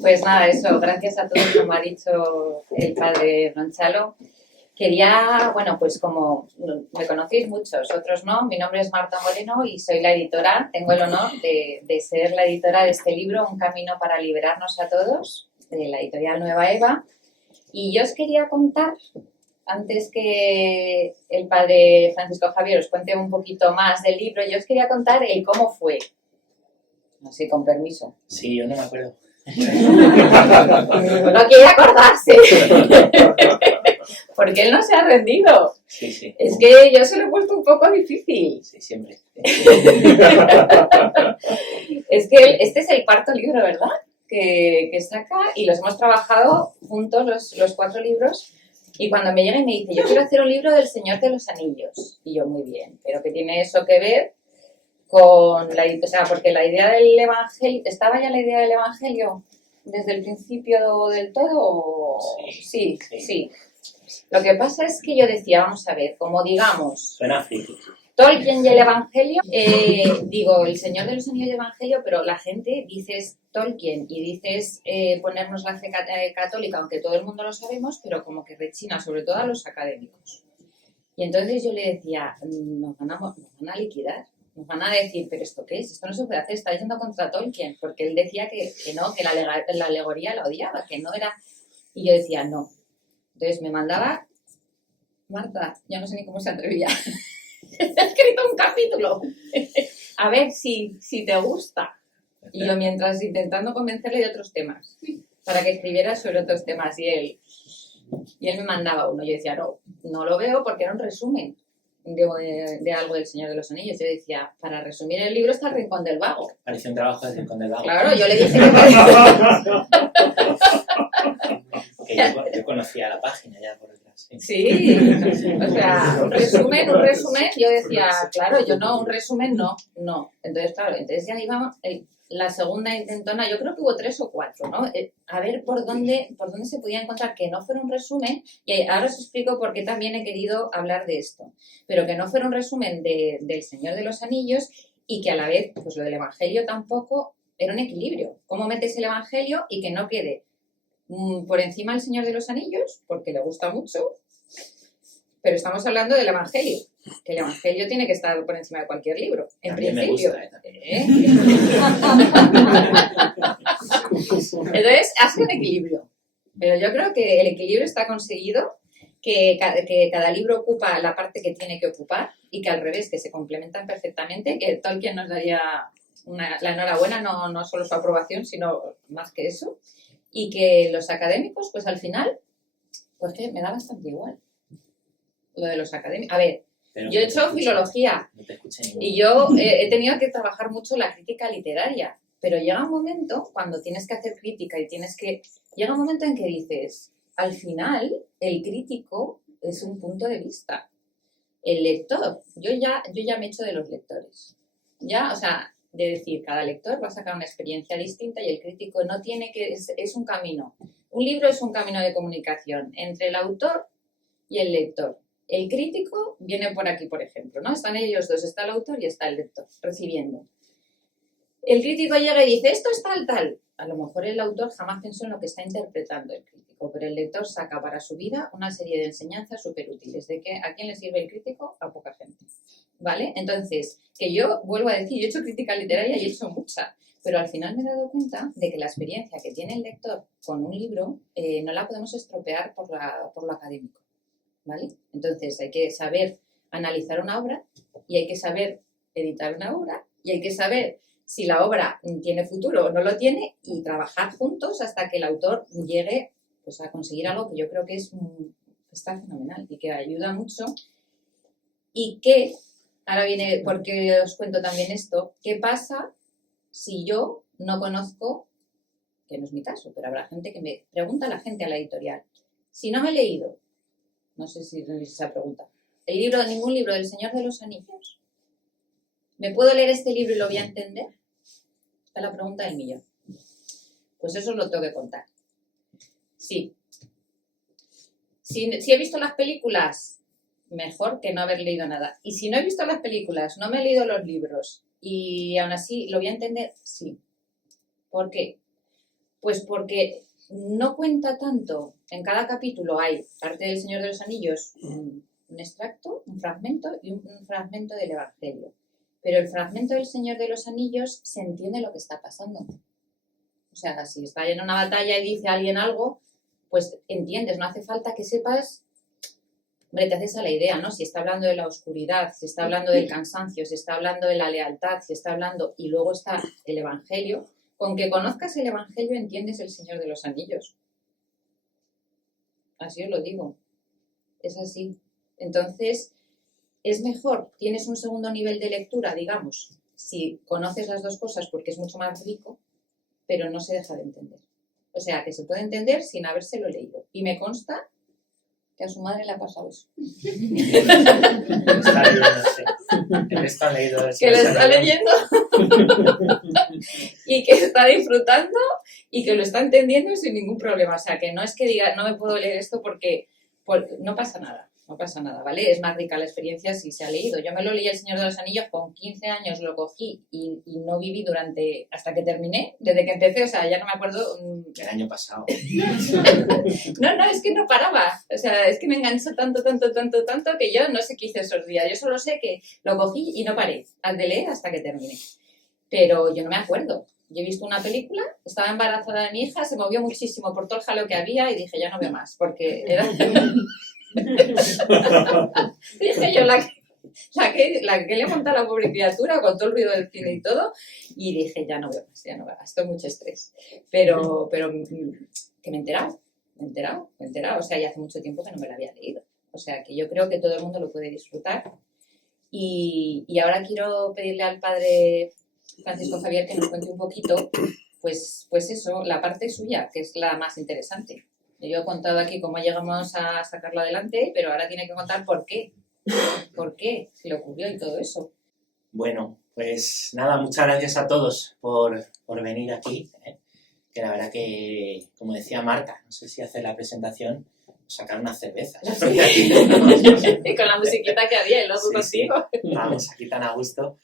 Pues nada, eso, gracias a todos, como ha dicho el padre Ronchalo. Quería, bueno, pues como me conocéis muchos, otros no, mi nombre es Marta Moreno y soy la editora, tengo el honor de ser la editora de este libro, Un camino para liberarnos a todos, de la editorial Nueva Eva. Y yo os quería contar, antes que el padre Francisco Javier os cuente un poquito más del libro, yo os quería contar el cómo fue. Así, con permiso. Sí, yo no me acuerdo. No quiere acordarse. Porque él no se ha rendido. Sí, sí. Es que yo se lo he puesto un poco difícil. Sí, siempre. Es que este es el cuarto libro, ¿verdad? Que saca y los hemos trabajado juntos, los 4 libros. Y cuando me llega y me dice, yo quiero hacer un libro del Señor de los Anillos. Y yo, muy bien, pero ¿qué tiene eso que ver con la, o sea, porque la idea del Evangelio, ¿estaba ya la idea del Evangelio desde el principio del todo? Sí. Lo que pasa es que yo decía, vamos a ver, como digamos, Suena friki. Tolkien y el Evangelio, digo, el Señor de los Anillos y el Evangelio, pero la gente dices Tolkien y dices ponernos la fe católica, aunque todo el mundo lo sabemos, pero como que rechina, sobre todo a los académicos. Y entonces yo le decía, nos van a liquidar. Nos van a decir, ¿pero esto qué es? Esto no se puede hacer, está yendo contra Tolkien, porque él decía que no, que la alegoría la odiaba, que no era... Y yo decía, no. Entonces me mandaba, Marta, ya no sé ni cómo se atrevía, he escrito un capítulo, a ver si te gusta. Y yo mientras intentando convencerle de otros temas, para que escribiera sobre otros temas, y él me mandaba uno. Yo decía, no lo veo porque era un resumen de algo del Señor de los Anillos. Yo decía, para resumir el libro está el Rincón del Vago. Parece un trabajo del Rincón del Vago. Claro, yo le dije que yo conocía la página ya por detrás. Sí, o sea, un resumen, yo decía, claro, yo no, un resumen no. Entonces, claro, ya íbamos, la segunda intentona, yo creo que hubo 3 o 4, ¿no? A ver por dónde se podía encontrar que no fuera un resumen, y ahora os explico por qué también he querido hablar de esto, pero que no fuera un resumen del Señor de los Anillos y que a la vez, pues lo del Evangelio tampoco era un equilibrio. ¿Cómo metes el Evangelio y que no quede por encima del Señor de los Anillos, porque le gusta mucho, pero estamos hablando del Evangelio, que el Evangelio tiene que estar por encima de cualquier libro, en principio. Entonces, hace un equilibrio, pero yo creo que el equilibrio está conseguido, que cada libro ocupa la parte que tiene que ocupar y que al revés, que se complementan perfectamente, que Tolkien nos daría la enhorabuena, no solo su aprobación, sino más que eso. Y que los académicos, pues al final, pues que me da bastante igual lo de los académicos. A ver, pero yo he hecho filología y yo he tenido que trabajar mucho la crítica literaria, pero llega un momento cuando tienes que hacer crítica y llega un momento en que dices, al final el crítico es un punto de vista. El lector, yo ya me he hecho de los lectores. Ya, o sea, de decir, cada lector va a sacar una experiencia distinta y el crítico no tiene que... Es un camino. Un libro es un camino de comunicación entre el autor y el lector. El crítico viene por aquí, por ejemplo, ¿no? Están ellos dos, está el autor y está el lector, recibiendo. El crítico llega y dice, esto es tal. A lo mejor el autor jamás pensó en lo que está interpretando el crítico, pero el lector saca para su vida una serie de enseñanzas súper útiles. ¿De qué? ¿A quién le sirve el crítico? A poca gente. ¿Vale? Entonces, que yo vuelvo a decir, yo he hecho crítica literaria y he hecho mucha, pero al final me he dado cuenta de que la experiencia que tiene el lector con un libro no la podemos estropear por lo académico, ¿vale? Entonces hay que saber analizar una obra y hay que saber editar una obra y hay que saber si la obra tiene futuro o no lo tiene y trabajar juntos hasta que el autor llegue, pues, a conseguir algo que yo creo que está fenomenal y que ayuda mucho. Y que ahora viene, porque os cuento también esto, ¿qué pasa si yo no conozco, que no es mi caso, pero habrá gente que me pregunta, a la gente a la editorial, si no me he leído, no sé si tenéis esa pregunta, ningún libro del Señor de los Anillos, ¿me puedo leer este libro y lo voy a entender? Esta es la pregunta del millón. Pues eso os lo tengo que contar. Sí. Si he visto las películas, mejor que no haber leído nada. Y si no he visto las películas, no me he leído los libros y aún así lo voy a entender, sí. ¿Por qué? Pues porque no cuenta tanto. En cada capítulo hay parte del Señor de los Anillos, un extracto, un fragmento y un fragmento del Evangelio. Pero el fragmento del Señor de los Anillos se entiende lo que está pasando. O sea, si está en una batalla y dice alguien algo, pues entiendes, no hace falta que sepas. Hombre, te haces a la idea, ¿no? Si está hablando de la oscuridad, si está hablando del cansancio, si está hablando de la lealtad, si está hablando... Y luego está el Evangelio. Con que conozcas el Evangelio entiendes el Señor de los Anillos. Así os lo digo. Es así. Entonces, es mejor, tienes un segundo nivel de lectura, digamos, si conoces las dos cosas porque es mucho más rico, pero no se deja de entender. O sea, que se puede entender sin habérselo leído. Y me consta que a su madre le ha pasado eso. Está leyendo, sí. El resto ha leído el Que lo está leyendo y que está disfrutando y que lo está entendiendo sin ningún problema. O sea, que no es que diga, no me puedo leer esto porque no pasa nada. No pasa nada, ¿vale? Es más rica la experiencia si se ha leído. Yo me lo leí El Señor de los Anillos con 15 años, lo cogí y no viví hasta que terminé, desde que empecé, o sea, ya no me acuerdo. El año pasado. No, es que no paraba. O sea, es que me enganchó tanto que yo no sé qué hice esos días. Yo solo sé que lo cogí y no paré de leer hasta que terminé. Pero yo no me acuerdo. Yo he visto una película, estaba embarazada de mi hija, se movió muchísimo por todo el jaleo que había y dije, ya no veo más, porque era... Dije yo, la que le monta a la pobre criatura con todo el ruido del cine y todo, y dije, ya no veo más, esto es mucho estrés. Pero que me he enterado, o sea, y hace mucho tiempo que no me lo había leído. O sea, que yo creo que todo el mundo lo puede disfrutar. Y ahora quiero pedirle al padre Francisco Javier que nos cuente un poquito, pues eso, la parte suya, que es la más interesante. Yo he contado aquí cómo llegamos a sacarlo adelante, pero ahora tiene que contar por qué. ¿Por qué se le ocurrió y todo eso? Bueno, pues nada, muchas gracias a todos por venir aquí. Que la verdad que, como decía Marta, no sé si hace la presentación, sacar unas cervezas. Sí. Y con la musiquita que había y luego contigo. Sí. Vamos aquí tan a gusto.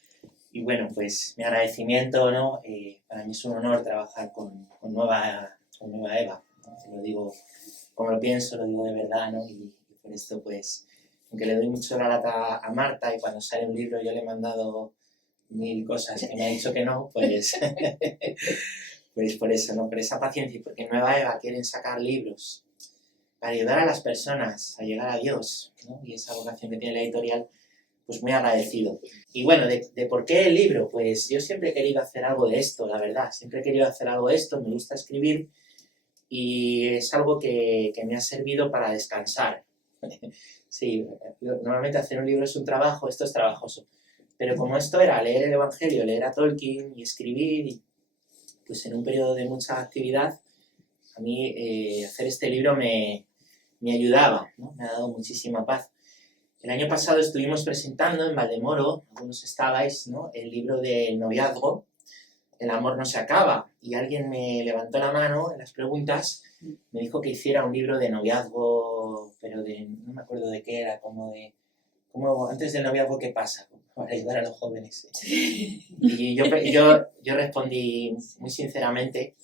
Y bueno, pues mi agradecimiento, ¿no? Para mí es un honor trabajar con nueva Eva, ¿no? Lo digo como lo pienso, lo digo de verdad, ¿no? Y por esto, pues, aunque le doy mucho la lata a Marta y cuando sale un libro yo le he mandado 1000 cosas que me ha dicho que no, pues, pues por eso, ¿no? Por esa paciencia y porque en Nueva Eva quieren sacar libros para ayudar a las personas a llegar a Dios, ¿no? Y esa vocación que tiene la editorial, pues muy agradecido. Y bueno, ¿de por qué el libro? Pues yo siempre he querido hacer algo de esto, la verdad. Siempre he querido hacer algo de esto, me gusta escribir y es algo que me ha servido para descansar. Sí, normalmente hacer un libro es un trabajo, esto es trabajoso. Pero como esto era leer el Evangelio, leer a Tolkien y escribir, y pues en un periodo de mucha actividad, a mí hacer este libro me ayudaba, ¿no? Me ha dado muchísima paz. El año pasado estuvimos presentando en Valdemoro, algunos estabais, ¿no? El libro del noviazgo, El amor no se acaba, y alguien me levantó la mano en las preguntas, me dijo que hiciera un libro de noviazgo, pero no me acuerdo de qué era, como antes del noviazgo, ¿qué pasa? Para ayudar a los jóvenes. Y yo respondí muy sinceramente,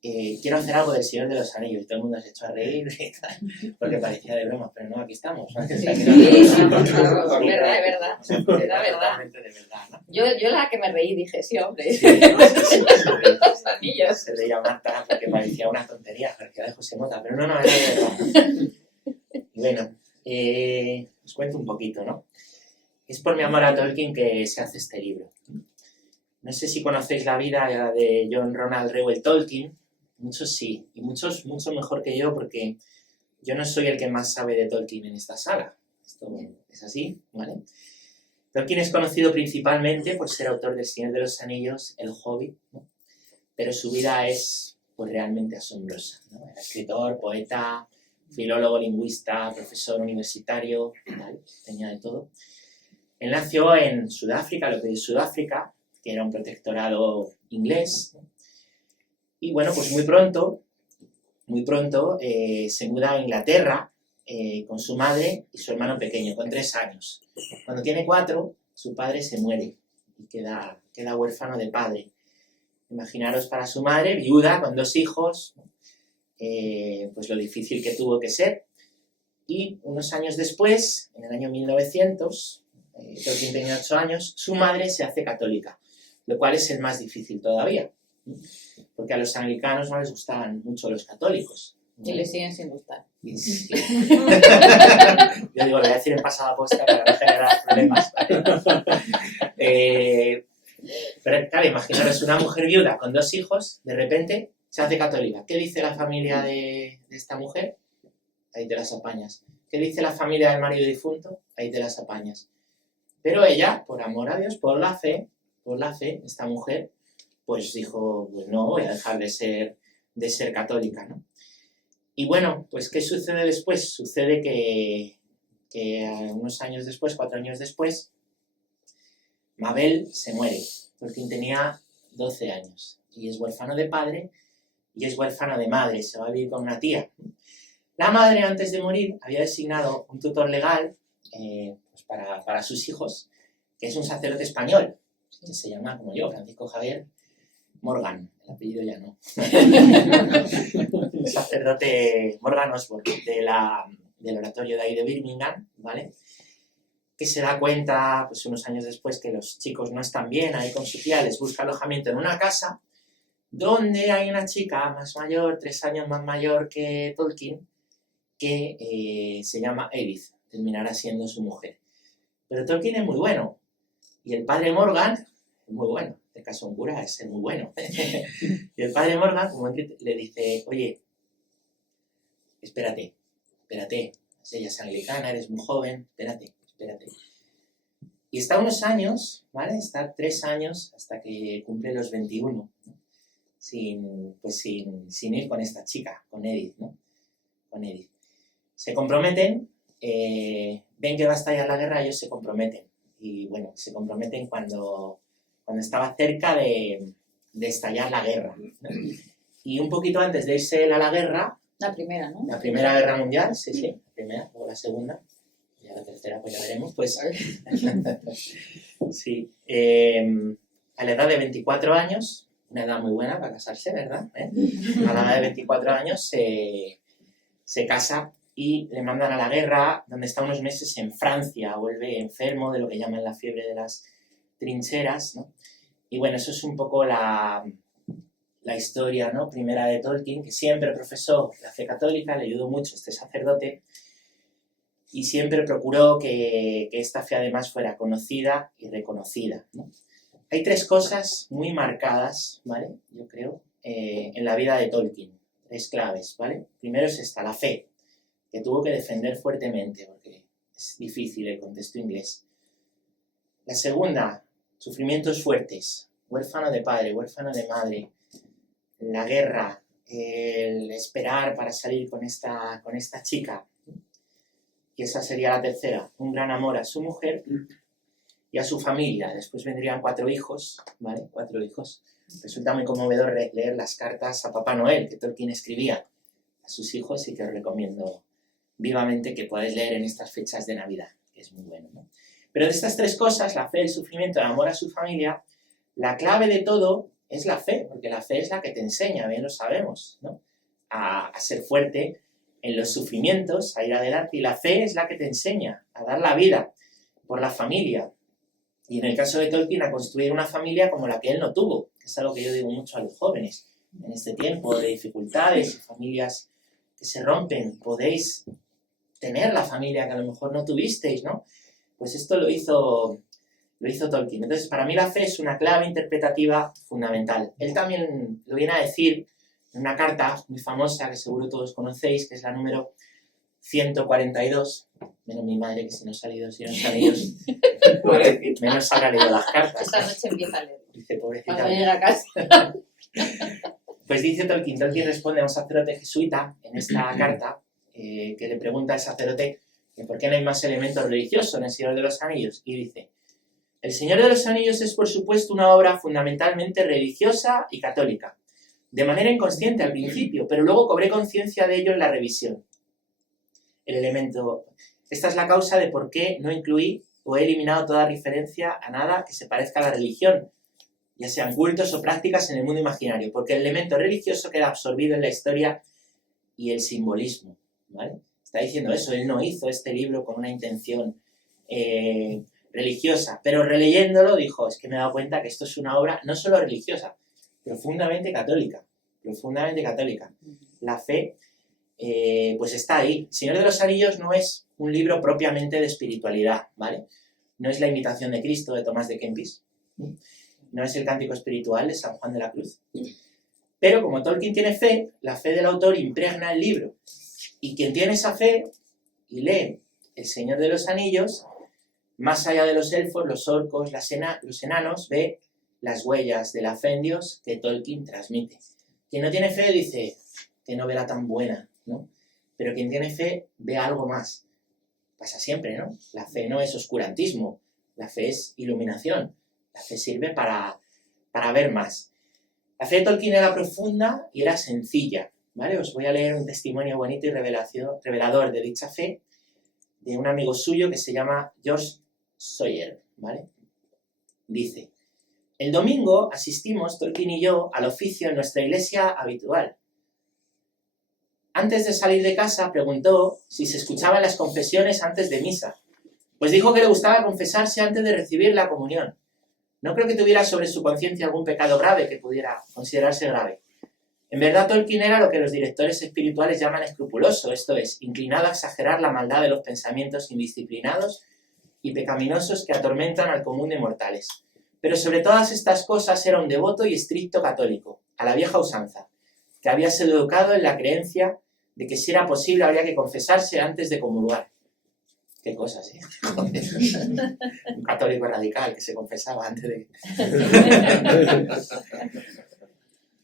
quiero hacer algo del Señor de los Anillos, y todo el mundo se echó a reír y tal, porque parecía de broma, pero no, aquí estamos. ¿No? Sí, verdad. Totalmente de verdad, ¿no? Yo la que me reí dije, sí, hombre. Sí, ¿no? Los anillos. Se reía Marta porque parecía una tontería, parecía de José Mota, pero no, era de verdad. Y bueno, os cuento un poquito, ¿no? Es por mi amor a Tolkien que se hace este libro. No sé si conocéis la vida de John Ronald Reuel Tolkien. Muchos sí, y muchos mucho mejor que yo, porque yo no soy el que más sabe de Tolkien en esta sala. Esto es así, ¿vale? Tolkien es conocido principalmente por ser autor del Señor de los Anillos, El Hobbit, ¿no? Pero su vida es pues, realmente asombrosa, ¿no? Era escritor, poeta, filólogo, lingüista, profesor universitario, ¿vale? Tenía de todo. Él nació en Sudáfrica, lo que es Sudáfrica, que era un protectorado inglés, ¿no? Y bueno, pues muy pronto se muda a Inglaterra con su madre y su hermano pequeño, con 3 años. Cuando tiene 4, su padre se muere y queda huérfano de padre. Imaginaros para su madre, viuda, con 2 hijos, pues lo difícil que tuvo que ser. Y unos años después, en el año 1900, Tolkien tenía 8 años, su madre se hace católica, lo cual es el más difícil todavía, porque a los anglicanos no les gustaban mucho los católicos. Y le siguen sin gustar. Sí. Yo digo, lo voy a decir en pasada posta para no generar problemas. Pero claro, imaginaros una mujer viuda con 2 hijos, de repente se hace católica. ¿Qué dice la familia de esta mujer? Ahí te las apañas. ¿Qué dice la familia del marido difunto? Ahí te las apañas. Pero ella, por amor a Dios, por la fe, esta mujer, pues dijo, pues no, voy a dejar de ser católica, ¿no? Y bueno, pues ¿qué sucede después? Sucede que unos años después, 4 años después, Mabel se muere. Tolkien tenía 12 años y es huérfano de padre y es huérfano de madre. Se va a vivir con una tía. La madre, antes de morir, había designado un tutor legal pues para sus hijos, que es un sacerdote español, que se llama, como yo, Francisco Javier Morgan. El apellido ya no. El sacerdote Morgan Osborne, del oratorio de ahí de Birmingham, ¿vale? Que se da cuenta, pues unos años después, que los chicos no están bien ahí con su tía, les busca alojamiento en una casa donde hay una chica más mayor, 3 años más mayor que Tolkien, que se llama Edith, terminará siendo su mujer. Pero Tolkien es muy bueno, y el padre Morgan es muy bueno. En este caso un cura es muy bueno. Y el padre Morgan, como le dice, oye, espérate, ella es anglicana, eres muy joven, espérate. Y está unos años, ¿vale? Está 3 años hasta que cumple los 21, ¿no? sin ir con esta chica, con Edith, ¿no? Con Edith. Se comprometen, ven que va a estallar la guerra, ellos se comprometen. Y bueno, se comprometen cuando estaba cerca de estallar la guerra, ¿no? Y un poquito antes de irse él a la guerra... La primera, ¿no? La Primera Guerra Mundial, sí, la primera, o la segunda. Ya la tercera, pues ya veremos, pues... Sí. A la edad de 24 años, una edad muy buena para casarse, ¿verdad? A la edad de 24 años se casa y le mandan a la guerra, donde está unos meses en Francia, vuelve enfermo de lo que llaman la fiebre de las trincheras, ¿no? Y bueno, eso es un poco la historia, ¿no? Primera de Tolkien, que siempre profesó la fe católica, le ayudó mucho este sacerdote, y siempre procuró que esta fe además fuera conocida y reconocida, ¿no? Hay 3 cosas muy marcadas, ¿vale? Yo creo, en la vida de Tolkien, 3 claves, ¿vale? Primero es esta, la fe, que tuvo que defender fuertemente, porque es difícil el contexto inglés. La segunda, sufrimientos fuertes, huérfano de padre, huérfano de madre, la guerra, el esperar para salir con esta chica. Y esa sería la tercera, un gran amor a su mujer y a su familia. Después vendrían 4 hijos, ¿vale? 4 hijos. Resulta muy conmovedor leer las cartas a Papá Noel que Tolkien escribía a sus hijos y que os recomiendo vivamente que podáis leer en estas fechas de Navidad, que es muy bueno, ¿no? Pero de estas 3 cosas, la fe, el sufrimiento, el amor a su familia, la clave de todo es la fe, porque la fe es la que te enseña, bien lo sabemos, ¿no? A ser fuerte en los sufrimientos, a ir adelante, y la fe es la que te enseña a dar la vida por la familia, y en el caso de Tolkien a construir una familia como la que él no tuvo, que es algo que yo digo mucho a los jóvenes, en este tiempo de dificultades y familias que se rompen, podéis tener la familia que a lo mejor no tuvisteis, ¿no? Pues esto lo hizo Tolkien. Entonces, para mí la fe es una clave interpretativa fundamental. Él también lo viene a decir en una carta muy famosa que seguro todos conocéis, que es la número 142. Menos mi madre, que si no ha leído menos habrá leído las cartas. Esta noche empieza a leer. Dice, pobrecita. Cuando llegue a casa. Pues dice Tolkien responde a un sacerdote jesuita en esta carta, que le pregunta al sacerdote que por qué no hay más elementos religiosos en El Señor de los Anillos, y dice: El Señor de los Anillos es, por supuesto, una obra fundamentalmente religiosa y católica, de manera inconsciente al principio, pero luego cobré conciencia de ello en la revisión. Esta es la causa de por qué no incluí o he eliminado toda referencia a nada que se parezca a la religión, ya sean cultos o prácticas en el mundo imaginario, porque el elemento religioso queda absorbido en la historia y el simbolismo, ¿vale? Está diciendo eso, él no hizo este libro con una intención religiosa, pero releyéndolo dijo, es que me he dado cuenta que esto es una obra no solo religiosa, profundamente católica, profundamente católica. La fe, pues está ahí. Señor de los Anillos no es un libro propiamente de espiritualidad, ¿vale? No es la imitación de Cristo de Tomás de Kempis, no es el cántico espiritual de San Juan de la Cruz. Pero como Tolkien tiene fe, la fe del autor impregna el libro. Y quien tiene esa fe y lee El Señor de los Anillos, más allá de los elfos, los orcos, los enanos, ve las huellas de la fe en Dios que Tolkien transmite. Quien no tiene fe dice, qué novela tan buena, ¿no? Pero quien tiene fe ve algo más. Pasa siempre, ¿no? La fe no es oscurantismo, la fe es iluminación. La fe sirve para ver más. La fe de Tolkien era profunda y era sencilla, ¿vale? Os voy a leer un testimonio bonito y revelador de dicha fe de un amigo suyo que se llama George Sawyer, ¿vale? Dice, el domingo asistimos, Tolkien y yo, al oficio en nuestra iglesia habitual. Antes de salir de casa preguntó si se escuchaban las confesiones antes de misa, pues dijo que le gustaba confesarse antes de recibir la comunión. No creo que tuviera sobre su conciencia algún pecado grave que pudiera considerarse grave. En verdad, Tolkien era lo que los directores espirituales llaman escrupuloso, esto es, inclinado a exagerar la maldad de los pensamientos indisciplinados y pecaminosos que atormentan al común de mortales. Pero sobre todas estas cosas era un devoto y estricto católico, a la vieja usanza, que había sido educado en la creencia de que si era posible habría que confesarse antes de comulgar. Qué cosas, ¿eh? Un católico radical que se confesaba antes de...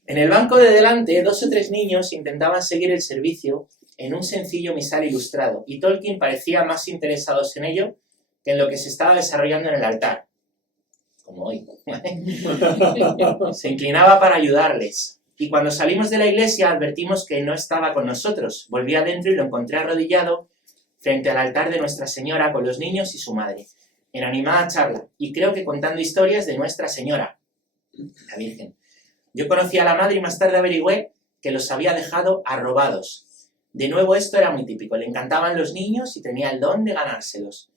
En el banco de delante, 2 o 3 niños intentaban seguir el servicio en un sencillo misal ilustrado, y Tolkien parecía más interesados en ello que en lo que se estaba desarrollando en el altar, como hoy. Se inclinaba para ayudarles, y cuando salimos de la iglesia advertimos que no estaba con nosotros. Volví adentro y lo encontré arrodillado frente al altar de Nuestra Señora con los niños y su madre, en animada charla, y creo que contando historias de Nuestra Señora, la Virgen. Yo conocí a la madre y más tarde averigüé que los había dejado arrobados. De nuevo esto era muy típico, le encantaban los niños y tenía el don de ganárselos.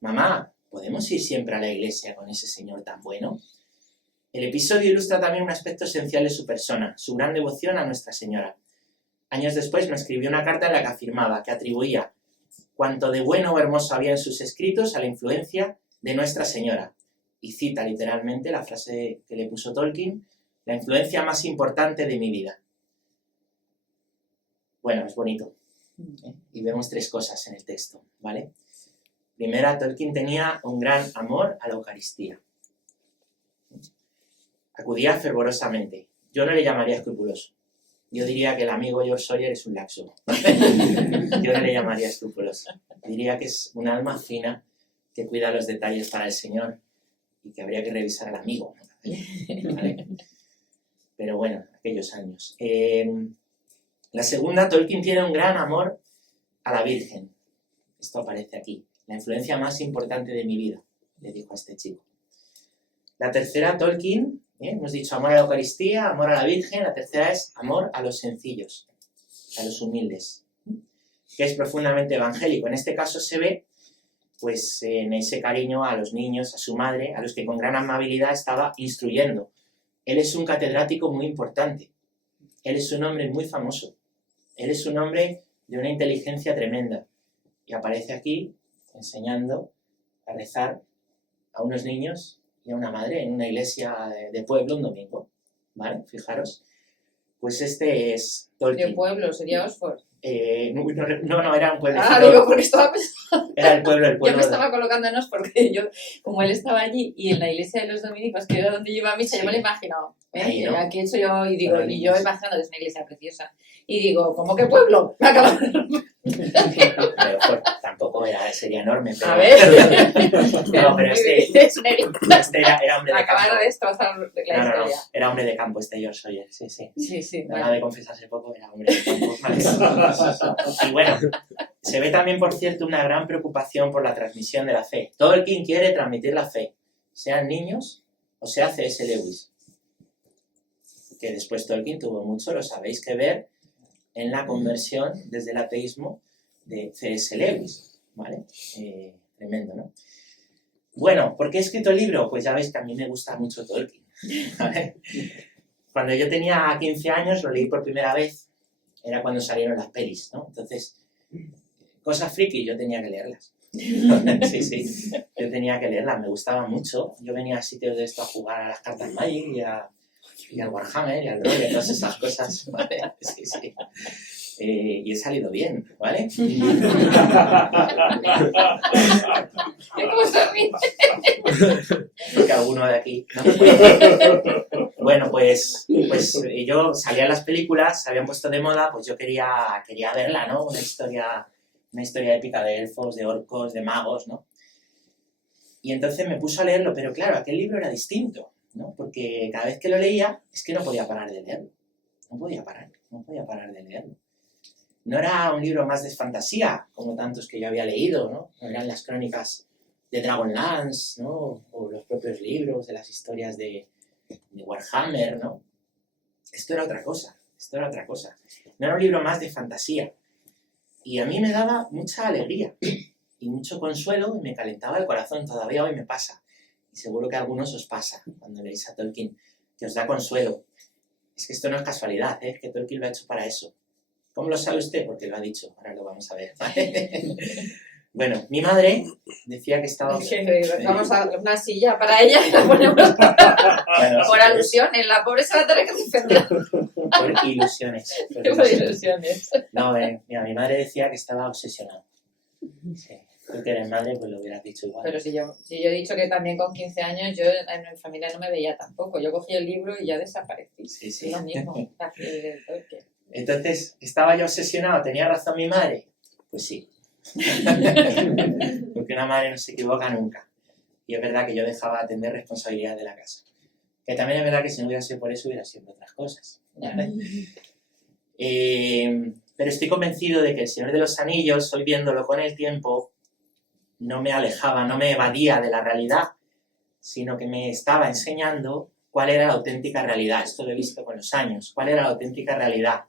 Mamá, ¿podemos ir siempre a la iglesia con ese señor tan bueno? El episodio ilustra también un aspecto esencial de su persona, su gran devoción a Nuestra Señora. Años después me escribió una carta en la que afirmaba que atribuía cuanto de bueno o hermoso había en sus escritos a la influencia de Nuestra Señora. Y cita literalmente la frase que le puso Tolkien, la influencia más importante de mi vida. Bueno, es bonito. Y vemos 3 cosas en el texto, ¿vale? Primera, Tolkien tenía un gran amor a la Eucaristía. Acudía fervorosamente. Yo no le llamaría escrupuloso. Yo diría que el amigo George Sawyer es un laxo. Yo no le llamaría escrupuloso. Diría que es un alma fina que cuida los detalles para el Señor y que habría que revisar al amigo, ¿vale? Pero bueno, aquellos años. La segunda, Tolkien tiene un gran amor a la Virgen. Esto aparece aquí. La influencia más importante de mi vida, le dijo a este chico. La tercera, Tolkien, hemos dicho amor a la Eucaristía, amor a la Virgen. La tercera es amor a los sencillos, a los humildes, que es profundamente evangélico. En este caso se ve pues en ese cariño a los niños, a su madre, a los que con gran amabilidad estaba instruyendo. Él es un catedrático muy importante. Él es un hombre muy famoso. Él es un hombre de una inteligencia tremenda. Y aparece aquí enseñando a rezar a unos niños y a una madre en una iglesia de pueblo un domingo. ¿Vale? Fijaros. Pues este es Tolkien. ¿Qué pueblo? ¿Sería Oxford? No, era un pueblo. Digo, porque estaba pensando... Era el pueblo. Yo me estaba colocando en Oxford, porque yo, como él estaba allí, y en la iglesia de los dominicos, que era donde yo iba a misa, yo me lo he imaginado. Ahí, ¿no? Aquí he hecho yo, y digo, y yo imaginando que es una iglesia preciosa. Y digo, ¿cómo qué pueblo? Me acabo Pero, tampoco sería enorme. Pero... A ver. No, pero este era hombre de campo. Acabar de destrozar la historia. No, era hombre de campo este George Sawyer, sí. Sí. Nada de confesarse poco, era hombre de campo. Y bueno, se ve también, por cierto, una gran preocupación por la transmisión de la fe. Tolkien quiere transmitir la fe, sean niños o sea C.S. Lewis. que después Tolkien tuvo mucho, lo sabéis, que ver en la conversión desde el ateísmo de C.S. Lewis, ¿vale? Tremendo, ¿no? Bueno, ¿por qué he escrito el libro? Pues ya veis que a mí me gusta mucho Tolkien, ¿vale? Cuando yo tenía 15 años lo leí por primera vez, era cuando salieron las pelis, ¿no? Entonces, cosas friki yo tenía que leerlas. Sí, sí, yo tenía que leerlas, me gustaba mucho. Yo venía a sitios de esto a jugar a las cartas Magic y al Warhammer y al rol y a todas esas cosas, ¿vale? Sí, sí. Y he salido bien, ¿vale? ¿Cómo se ríe? Porque alguno de aquí, ¿no? Bueno, pues yo salía a las películas, se habían puesto de moda, pues yo quería verla, ¿no? Una historia épica de elfos, de orcos, de magos, ¿no? Y entonces me puse a leerlo, pero claro, aquel libro era distinto, ¿no? Porque cada vez que lo leía es que no podía parar de leerlo. No podía parar de leerlo. No era un libro más de fantasía, como tantos que yo había leído, ¿no? No eran las crónicas de Dragonlance, ¿no? O los propios libros de las historias de Warhammer, ¿no? Esto era otra cosa. No era un libro más de fantasía. Y a mí me daba mucha alegría y mucho consuelo y me calentaba el corazón. Todavía hoy me pasa. Y seguro que a algunos os pasa cuando leéis a Tolkien, que os da consuelo. Es que esto no es casualidad, ¿eh? Que Tolkien lo ha hecho para eso. ¿Cómo lo sabe usted? Porque lo ha dicho. Ahora lo vamos a ver, ¿vale? Bueno, mi madre decía que estaba... Vamos a una silla para ella y la ponemos Bueno, por alusiones. La pobre se va a tener que defender. por ilusiones. Por ilusiones. No, mira, mi madre decía que estaba obsesionado. Sí. Tú que eres madre, pues lo hubieras dicho igual. Pero si yo he dicho que también con 15 años, yo en mi familia no me veía tampoco. Yo cogí el libro y ya desaparecí. Sí, sí. Lo mismo. Entonces, ¿estaba yo obsesionado? ¿Tenía razón mi madre? Pues sí. Porque una madre no se equivoca nunca. Y es verdad que yo dejaba de atender responsabilidades de la casa. Que también es verdad que si no hubiera sido por eso, hubiera sido por otras cosas, ¿vale? Pero estoy convencido de que El Señor de los Anillos, hoy viéndolo con el tiempo, no me alejaba, no me evadía de la realidad, sino que me estaba enseñando cuál era la auténtica realidad. Esto lo he visto con los años. ¿Cuál era la auténtica realidad?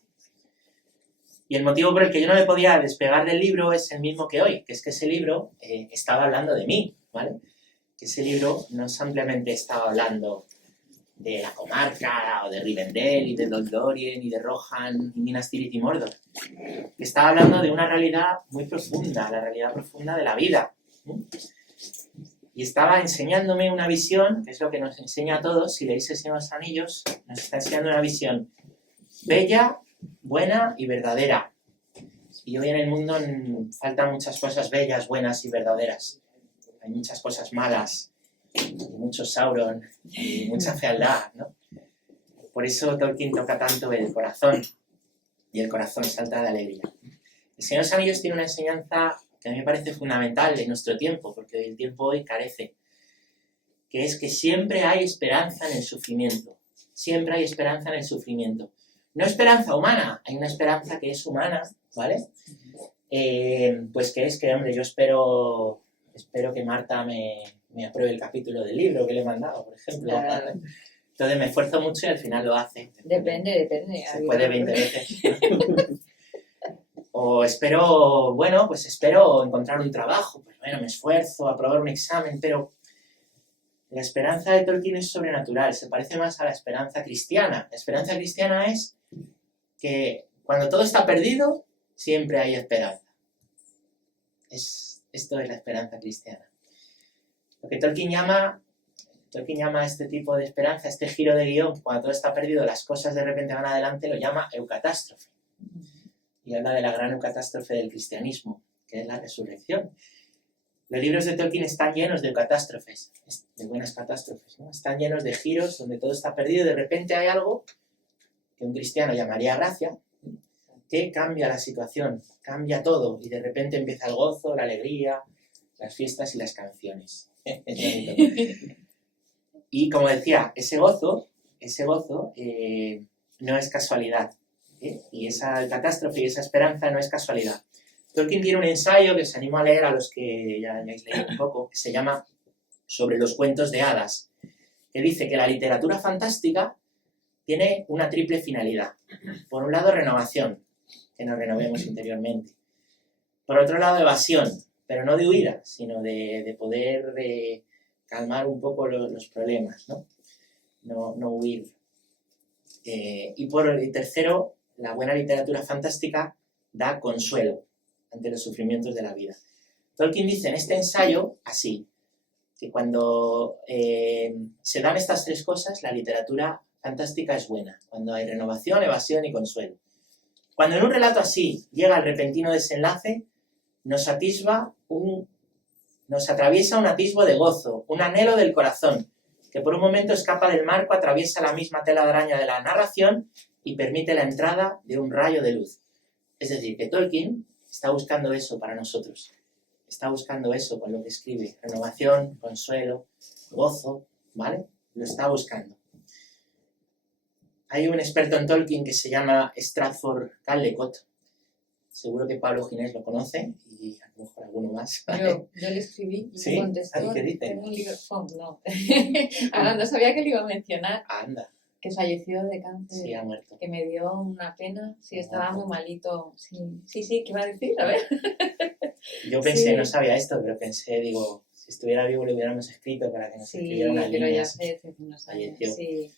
Y el motivo por el que yo no me podía despegar del libro es el mismo que hoy, que es que ese libro estaba hablando de mí, ¿vale? Que ese libro no simplemente estaba hablando de la comarca, o de Rivendell, y de Lothlórien, y de Rohan, y Minas Tirith y Mordor. Que estaba hablando de una realidad muy profunda, la realidad profunda de la vida. Y estaba enseñándome una visión, que es lo que nos enseña a todos, si leéis El Señor de los Anillos, nos está enseñando una visión bella, buena y verdadera. Y hoy en el mundo faltan muchas cosas bellas, buenas y verdaderas. Hay muchas cosas malas, y mucho Sauron, y mucha fealdad, ¿no? Por eso Tolkien toca tanto el corazón, y el corazón salta de alegría. El Señor de los Anillos tiene una enseñanza que a mí me parece fundamental en nuestro tiempo, porque el tiempo hoy carece, que es que siempre hay esperanza en el sufrimiento. Siempre hay esperanza en el sufrimiento. No esperanza humana, hay una esperanza que es humana, ¿vale? Pues que es que, hombre, yo espero que Marta me apruebe el capítulo del libro que le he mandado, por ejemplo. Claro. Entonces me esfuerzo mucho y al final lo hace. Depende. Se puede 20 veces. O espero encontrar un trabajo. Pues bueno, me esfuerzo, aprobar un examen, pero la esperanza de Tolkien es sobrenatural, se parece más a la esperanza cristiana. La esperanza cristiana es que cuando todo está perdido, siempre hay esperanza. Esto es la esperanza cristiana. Lo que Tolkien llama a este tipo de esperanza, este giro de guión, cuando todo está perdido, las cosas de repente van adelante, lo llama eucatástrofe. Y habla de la gran eucatástrofe del cristianismo, que es la resurrección. Los libros de Tolkien están llenos de catástrofes, de buenas catástrofes, ¿no? Están llenos de giros donde todo está perdido y de repente hay algo que un cristiano llamaría gracia, que cambia la situación, cambia todo y de repente empieza el gozo, la alegría, las fiestas y las canciones. Y como decía, ese gozo no es casualidad, ¿eh? Y esa catástrofe y esa esperanza no es casualidad. Tolkien tiene un ensayo que os animo a leer a los que ya hayáis leído un poco, que se llama Sobre los cuentos de hadas, que dice que la literatura fantástica tiene una triple finalidad. Por un lado, renovación, que nos renovemos interiormente. Por otro lado, evasión, pero no de huida, sino de poder calmar un poco los problemas, ¿no? No huir. Y por el tercero, la buena literatura fantástica da consuelo ante los sufrimientos de la vida. Tolkien dice en este ensayo así, que cuando se dan estas tres cosas, la literatura fantástica es buena, cuando hay renovación, evasión y consuelo. Cuando en un relato así llega el repentino desenlace, nos atraviesa un atisbo de gozo, un anhelo del corazón, que por un momento escapa del marco, atraviesa la misma tela de araña de la narración y permite la entrada de un rayo de luz. Es decir, que Tolkien está buscando eso para nosotros. Está buscando eso con lo que escribe. Renovación, consuelo, gozo, ¿vale? Lo está buscando. Hay un experto en Tolkien que se llama Stratford Caldecott. Seguro que Pablo Ginés lo conoce y a lo mejor alguno más. ¿Vale? Yo le escribí y ¿Sí? me contestó. ¿Qué dice? En un libro. No. Ahora no sabía que le iba a mencionar. Anda. Que falleció de cáncer. Sí, ha muerto. Que me dio una pena. Sí, estaba muy malito. Sí, ¿qué iba a decir? A ver. Yo pensé, sí. No sabía esto, pero pensé, digo, si estuviera vivo le hubiéramos escrito para que nos escribiera una línea. Sí, pero ya falleció hace unos años. Sí.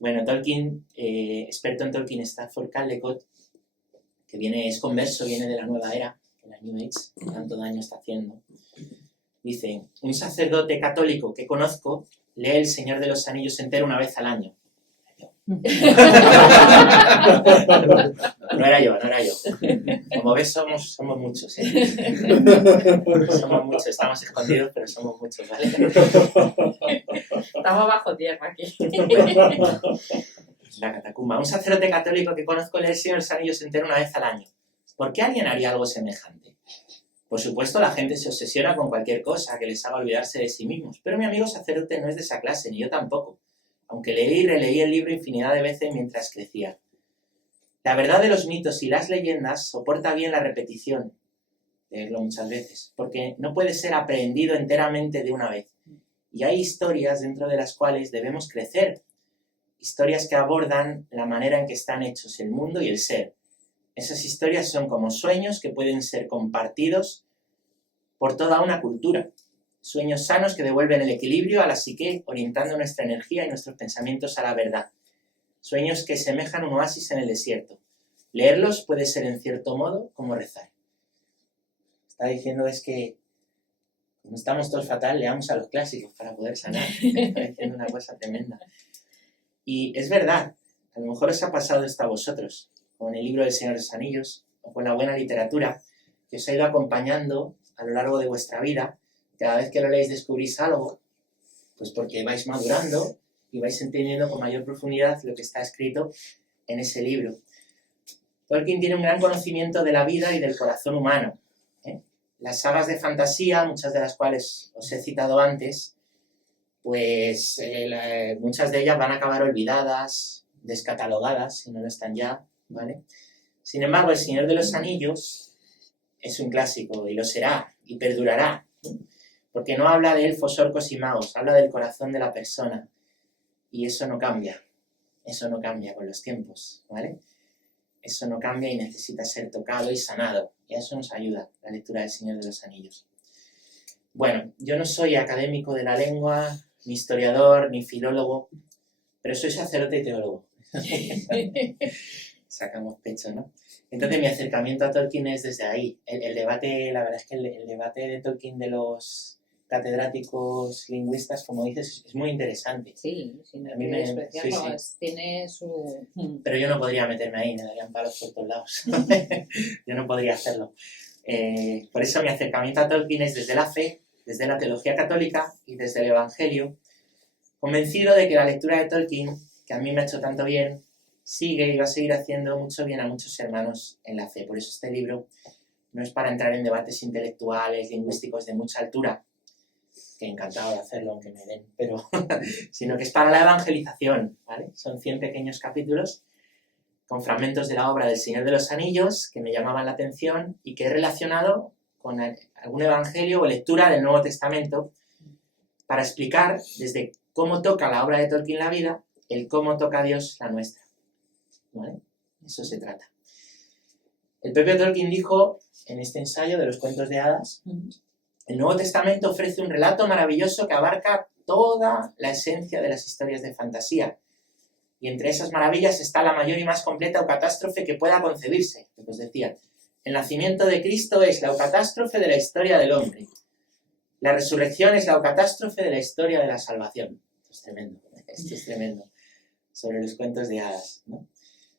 Bueno, Tolkien, experto en Tolkien, Stratford Caldecott, que es converso, viene de la nueva era, de la New Age, que tanto daño está haciendo. Dice, un sacerdote católico que conozco lee El Señor de los Anillos entero una vez al año. No era yo. Como ves, somos muchos, ¿eh? Somos muchos, estamos escondidos, pero somos muchos, ¿vale? Estamos bajo tierra aquí. La catacumba. Un sacerdote católico que conozco lee El Señor de los Anillos entero una vez al año. ¿Por qué alguien haría algo semejante? Por supuesto, la gente se obsesiona con cualquier cosa que les haga olvidarse de sí mismos, pero mi amigo sacerdote no es de esa clase, ni yo tampoco, aunque leí y releí el libro infinidad de veces mientras crecía. La verdad de los mitos y las leyendas soporta bien la repetición, leerlo muchas veces, porque no puede ser aprehendido enteramente de una vez. Y hay historias dentro de las cuales debemos crecer, historias que abordan la manera en que están hechos el mundo y el ser. Esas historias son como sueños que pueden ser compartidos por toda una cultura. Sueños sanos que devuelven el equilibrio a la psique, orientando nuestra energía y nuestros pensamientos a la verdad. Sueños que semejan un oasis en el desierto. Leerlos puede ser, en cierto modo, como rezar. Está diciendo es que, como estamos todos fatal, leamos a los clásicos para poder sanar. Está diciendo una cosa tremenda. Y es verdad, a lo mejor os ha pasado esto a vosotros, con el libro del Señor de los Anillos, o con la buena literatura, que os ha ido acompañando a lo largo de vuestra vida. Cada vez que lo leéis descubrís algo, pues porque vais madurando y vais entendiendo con mayor profundidad lo que está escrito en ese libro. Tolkien tiene un gran conocimiento de la vida y del corazón humano. Las sagas de fantasía, muchas de las cuales os he citado antes, pues muchas de ellas van a acabar olvidadas, descatalogadas, si no lo están ya, ¿vale? Sin embargo, El Señor de los Anillos es un clásico y lo será y perdurará, porque no habla de elfos, orcos y magos, habla del corazón de la persona y eso no cambia con los tiempos, ¿vale? Eso no cambia y necesita ser tocado y sanado y a eso nos ayuda la lectura del Señor de los Anillos. Bueno, yo no soy académico de la lengua, ni historiador, ni filólogo, pero soy sacerdote y teólogo. Sacamos pecho, ¿no? Entonces mi acercamiento a Tolkien es desde ahí. El debate, la verdad es que el debate de Tolkien de los catedráticos lingüistas, como dices, es muy interesante. Sí, sin a mí me despreciarlo, sí. Tiene su... Pero yo no podría meterme ahí, me darían palos por todos lados. Yo no podría hacerlo. Por eso mi acercamiento a Tolkien es desde la fe, desde la teología católica y desde el Evangelio, convencido de que la lectura de Tolkien, que a mí me ha hecho tanto bien, sigue y va a seguir haciendo mucho bien a muchos hermanos en la fe. Por eso este libro no es para entrar en debates intelectuales, lingüísticos de mucha altura, que encantado de hacerlo aunque me den, pero sino que es para la evangelización, ¿vale? Son 100 pequeños capítulos con fragmentos de la obra del Señor de los Anillos que me llamaban la atención y que he relacionado con algún evangelio o lectura del Nuevo Testamento para explicar desde cómo toca la obra de Tolkien la vida el cómo toca a Dios la nuestra. ¿Vale? Eso se trata. El propio Tolkien dijo en este ensayo de los cuentos de hadas, el Nuevo Testamento ofrece un relato maravilloso que abarca toda la esencia de las historias de fantasía. Y entre esas maravillas está la mayor y más completa eucatástrofe que pueda concebirse. Lo que os decía, el nacimiento de Cristo es la eucatástrofe de la historia del hombre. La resurrección es la eucatástrofe de la historia de la salvación. Esto es tremendo. Esto es tremendo. Sobre los cuentos de hadas, ¿no?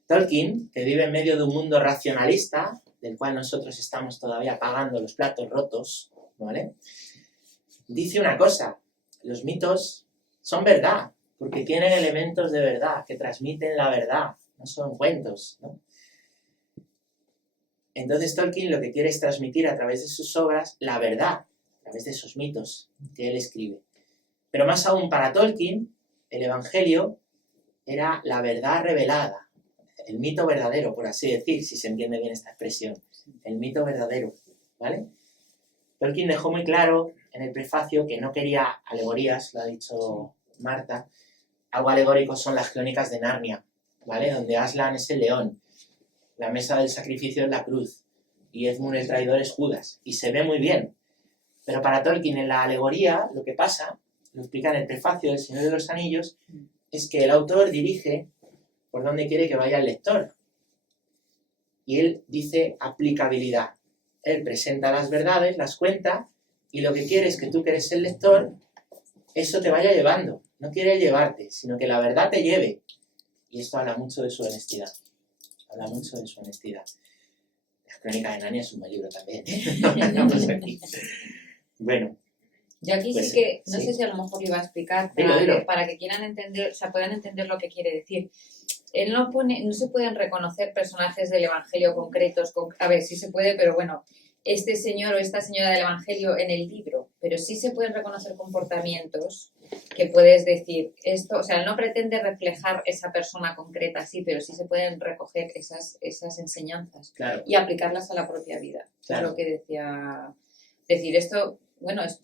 Tolkien, que vive en medio de un mundo racionalista, del cual nosotros estamos todavía pagando los platos rotos, ¿vale? Dice una cosa, los mitos son verdad, porque tienen elementos de verdad, que transmiten la verdad, no son cuentos, ¿no? Entonces Tolkien lo que quiere es transmitir a través de sus obras la verdad, a través de esos mitos que él escribe. Pero más aún, para Tolkien, el Evangelio era la verdad revelada, el mito verdadero, por así decir, si se entiende bien esta expresión, el mito verdadero, ¿vale? Tolkien dejó muy claro en el prefacio que no quería alegorías, lo ha dicho Marta. Algo alegórico son las crónicas de Narnia, ¿vale? Donde Aslan es el león, la mesa del sacrificio es la cruz, y Edmund el traidor es Judas, y se ve muy bien. Pero para Tolkien en la alegoría lo que pasa, lo explica en el prefacio del Señor de los Anillos, es que el autor dirige por dónde quiere que vaya el lector. Y él dice aplicabilidad. Él presenta las verdades, las cuenta, y lo que quiere es que tú, que eres el lector, eso te vaya llevando. No quiere llevarte, sino que la verdad te lleve. Y esto habla mucho de su honestidad. Habla mucho de su honestidad. La Crónica de Narnia es un buen libro también, ¿eh? Bueno. Yo aquí pues, sí que, no sí. sé si a lo mejor lo iba a explicar, Dilo. para que quieran entender, o sea, puedan entender lo que quiere decir. Él no se pueden reconocer personajes del Evangelio concretos, a ver, sí se puede, pero bueno, este señor o esta señora del Evangelio en el libro, pero sí se pueden reconocer comportamientos que puedes decir, esto, o sea, él no pretende reflejar esa persona concreta, sí, pero sí se pueden recoger esas enseñanzas, claro, y aplicarlas a la propia vida. Claro. Es lo que decía, decir esto. Bueno, es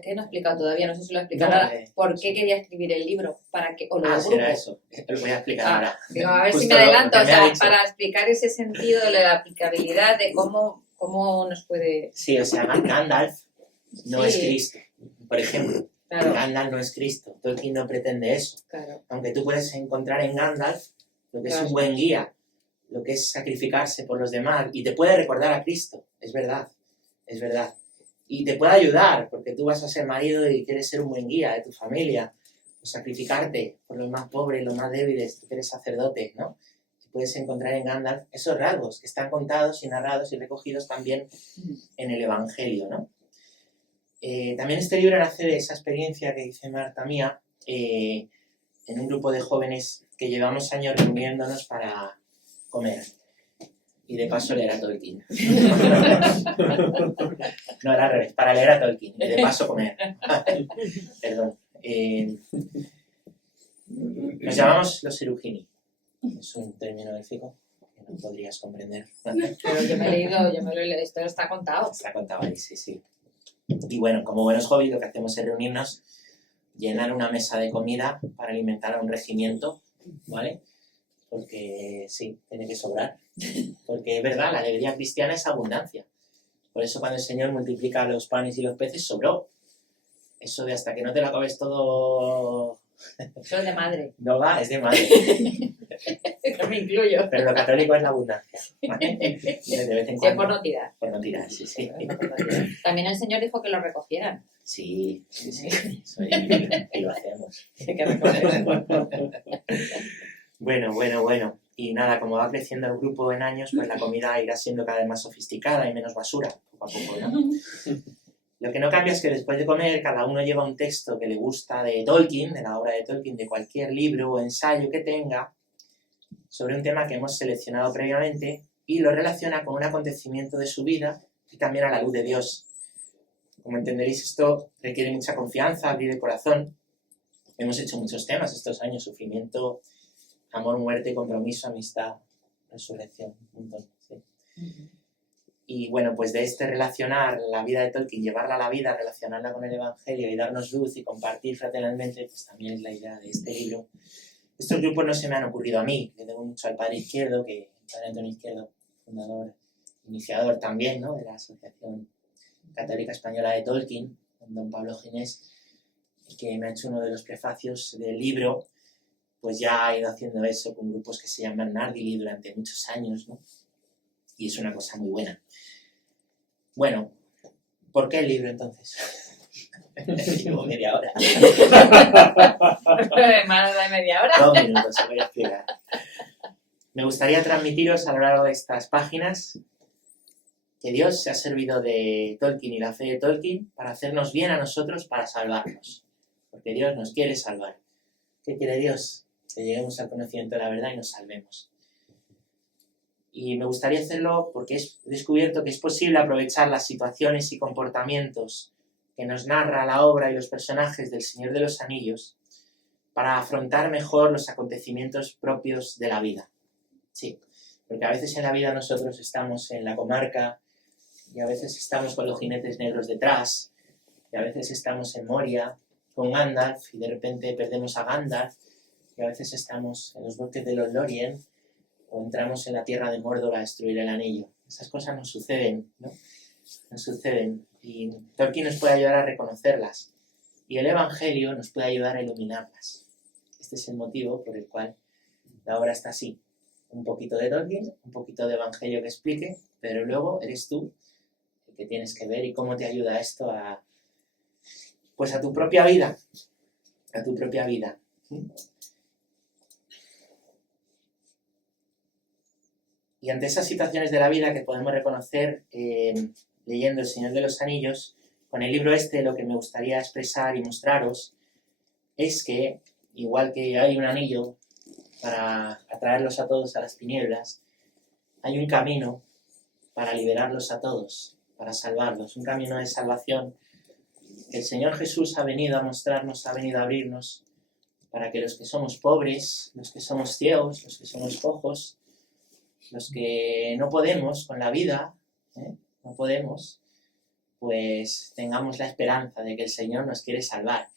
que no he explicado todavía, no sé si lo he explicado ahora. ¿Por qué quería escribir el libro? Para que, o lo del grupo. Será eso. Lo voy a explicar ahora. Digo, a ver Justo si me adelanto, lo o sea, para explicar ese sentido de la aplicabilidad, de cómo nos puede... Sí, o sea, Gandalf no es Cristo, por ejemplo. Claro. Gandalf no es Cristo. Tolkien no pretende eso. Claro. Aunque tú puedes encontrar en Gandalf lo que es un buen guía, lo que es sacrificarse por los demás, y te puede recordar a Cristo. Es verdad, es verdad. Y te puede ayudar, porque tú vas a ser marido y quieres ser un buen guía de tu familia, o sacrificarte por los más pobres, los más débiles, tú que eres sacerdote, ¿no? Puedes encontrar en Gandalf esos rasgos que están contados y narrados y recogidos también en el Evangelio, ¿no? También este libro nace de esa experiencia que dice Marta mía, en un grupo de jóvenes que llevamos años reuniéndonos para comer. Y de paso leer a Tolkien. No, era al revés, para leer a Tolkien y de paso comer. Perdón. Nos llamamos los Erugini. Es un término élfico que no podrías comprender. Pero yo me he leído, esto está contado. Está contado ahí, sí. Y bueno, como buenos hobbies lo que hacemos es reunirnos, llenar una mesa de comida para alimentar a un regimiento, ¿vale? Porque sí, tiene que sobrar. Porque es verdad, la alegría cristiana es abundancia. Por eso cuando el Señor multiplica los panes y los peces, sobró. Eso de hasta que no te lo acabes todo... Eso es de madre. No va, es de madre. No me incluyo. Pero lo católico es la abundancia, ¿vale? De vez en Sí, cuando. por no tirar. Por no tirar, sí. También el Señor dijo que lo recogieran. Sí. Y lo hacemos. Hay que recogerlo. Bueno. Y nada, como va creciendo el grupo en años, pues la comida irá siendo cada vez más sofisticada y menos basura, poco a poco, ¿no? Lo que no cambia es que después de comer cada uno lleva un texto que le gusta de Tolkien, de la obra de Tolkien, de cualquier libro o ensayo que tenga, sobre un tema que hemos seleccionado previamente y lo relaciona con un acontecimiento de su vida y también a la luz de Dios. Como entenderéis, esto requiere mucha confianza, abrir el corazón. Hemos hecho muchos temas estos años: sufrimiento, amor, muerte, compromiso, amistad, resurrección, un montón, ¿sí? Y bueno, pues de este relacionar la vida de Tolkien, llevarla a la vida, relacionarla con el Evangelio y darnos luz y compartir fraternalmente, pues también es la idea de este libro. Estos grupos no se me han ocurrido a mí, le debo mucho al padre Izquierdo, el padre Antonio Izquierdo, fundador, iniciador también, ¿no?, de la Asociación Católica Española de Tolkien, con don Pablo Ginés, que me ha hecho uno de los prefacios del libro. Pues ya ha ido haciendo eso con grupos que se llaman Nardili durante muchos años, ¿no? Y es una cosa muy buena. Bueno, ¿por qué el libro entonces? Llevo media hora. Más de media hora. 2 minutos, se voy a explicar. Me gustaría transmitiros a lo largo de estas páginas que Dios se ha servido de Tolkien y la fe de Tolkien para hacernos bien a nosotros, para salvarnos. Porque Dios nos quiere salvar. ¿Qué quiere Dios? Que lleguemos al conocimiento de la verdad y nos salvemos. Y me gustaría hacerlo porque he descubierto que es posible aprovechar las situaciones y comportamientos que nos narra la obra y los personajes del Señor de los Anillos para afrontar mejor los acontecimientos propios de la vida. Sí, porque a veces en la vida nosotros estamos en la comarca y a veces estamos con los jinetes negros detrás y a veces estamos en Moria con Gandalf y de repente perdemos a Gandalf. Y a veces estamos en los bosques de los Lorien o entramos en la tierra de Mordor a destruir el anillo. Esas cosas nos suceden, ¿no? Nos suceden. Y Tolkien nos puede ayudar a reconocerlas. Y el Evangelio nos puede ayudar a iluminarlas. Este es el motivo por el cual la obra está así. Un poquito de Tolkien, un poquito de Evangelio que explique, pero luego eres tú el que tienes que ver y cómo te ayuda esto a tu propia vida. A tu propia vida. Y ante esas situaciones de la vida que podemos reconocer leyendo El Señor de los Anillos, con el libro lo que me gustaría expresar y mostraros es que, igual que hay un anillo para atraerlos a todos a las tinieblas, hay un camino para liberarlos a todos, para salvarlos, un camino de salvación que el Señor Jesús ha venido a mostrarnos, ha venido a abrirnos, para que los que somos pobres, los que somos ciegos, los que somos cojos, los que no podemos con la vida, no podemos, pues tengamos la esperanza de que el Señor nos quiere salvar.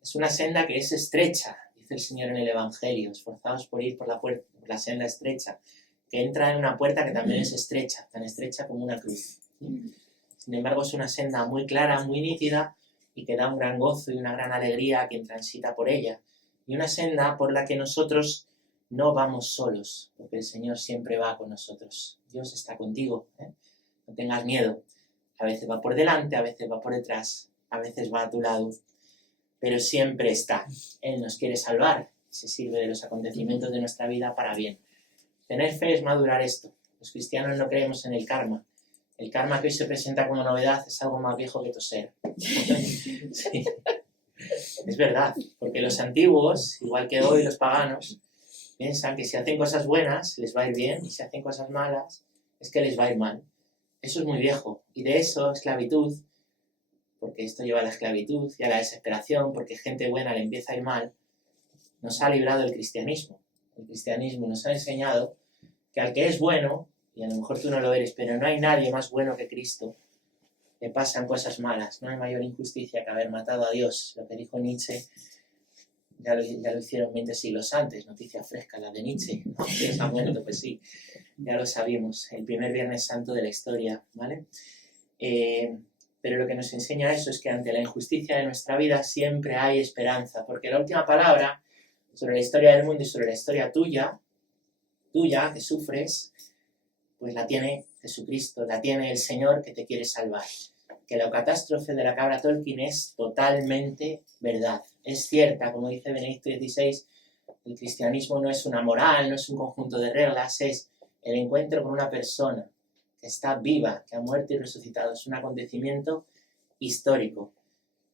Es una senda que es estrecha, dice el Señor en el Evangelio, esforzaos por ir por la senda estrecha, que entra en una puerta que también es estrecha, tan estrecha como una cruz. Sin embargo, es una senda muy clara, muy nítida, y que da un gran gozo y una gran alegría a quien transita por ella. Y una senda por la que nosotros no vamos solos, porque el Señor siempre va con nosotros. Dios está contigo, no tengas miedo. A veces va por delante, a veces va por detrás, a veces va a tu lado, pero siempre está. Él nos quiere salvar y se sirve de los acontecimientos de nuestra vida para bien. Tener fe es madurar esto. Los cristianos no creemos en el karma. El karma que hoy se presenta como novedad es algo más viejo que toser. Sí. Es verdad, porque los antiguos, igual que hoy los paganos, piensan que si hacen cosas buenas les va a ir bien y si hacen cosas malas es que les va a ir mal. Eso es muy viejo y de eso, esclavitud, porque esto lleva a la esclavitud y a la desesperación, porque gente buena le empieza a ir mal, nos ha librado el cristianismo. El cristianismo nos ha enseñado que al que es bueno, y a lo mejor tú no lo eres, pero no hay nadie más bueno que Cristo, le pasan cosas malas. No hay mayor injusticia que haber matado a Dios. Lo que dijo Nietzsche, ya lo hicieron 20 siglos antes, noticia fresca, la de Nietzsche. ¿No? Dios ha muerto, pues sí, ya lo sabíamos, el primer Viernes Santo de la historia, ¿vale? Pero lo que nos enseña eso es que ante la injusticia de nuestra vida siempre hay esperanza, porque la última palabra sobre la historia del mundo y sobre la historia tuya que sufres, pues la tiene Jesucristo, la tiene el Señor que te quiere salvar. Que la catástrofe de la cabra Tolkien es totalmente verdad. Es cierta, como dice Benedicto XVI, el cristianismo no es una moral, no es un conjunto de reglas, es el encuentro con una persona que está viva, que ha muerto y resucitado. Es un acontecimiento histórico.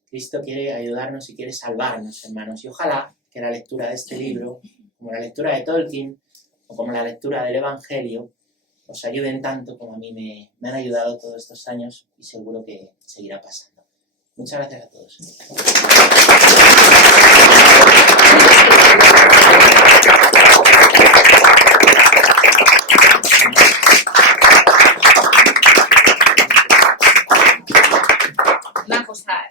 Cristo quiere ayudarnos y quiere salvarnos, hermanos. Y ojalá que la lectura de este libro, como la lectura de Tolkien, o como la lectura del Evangelio, os ayuden tanto como a mí me han ayudado todos estos años y seguro que seguirá pasando. Muchas gracias a todos.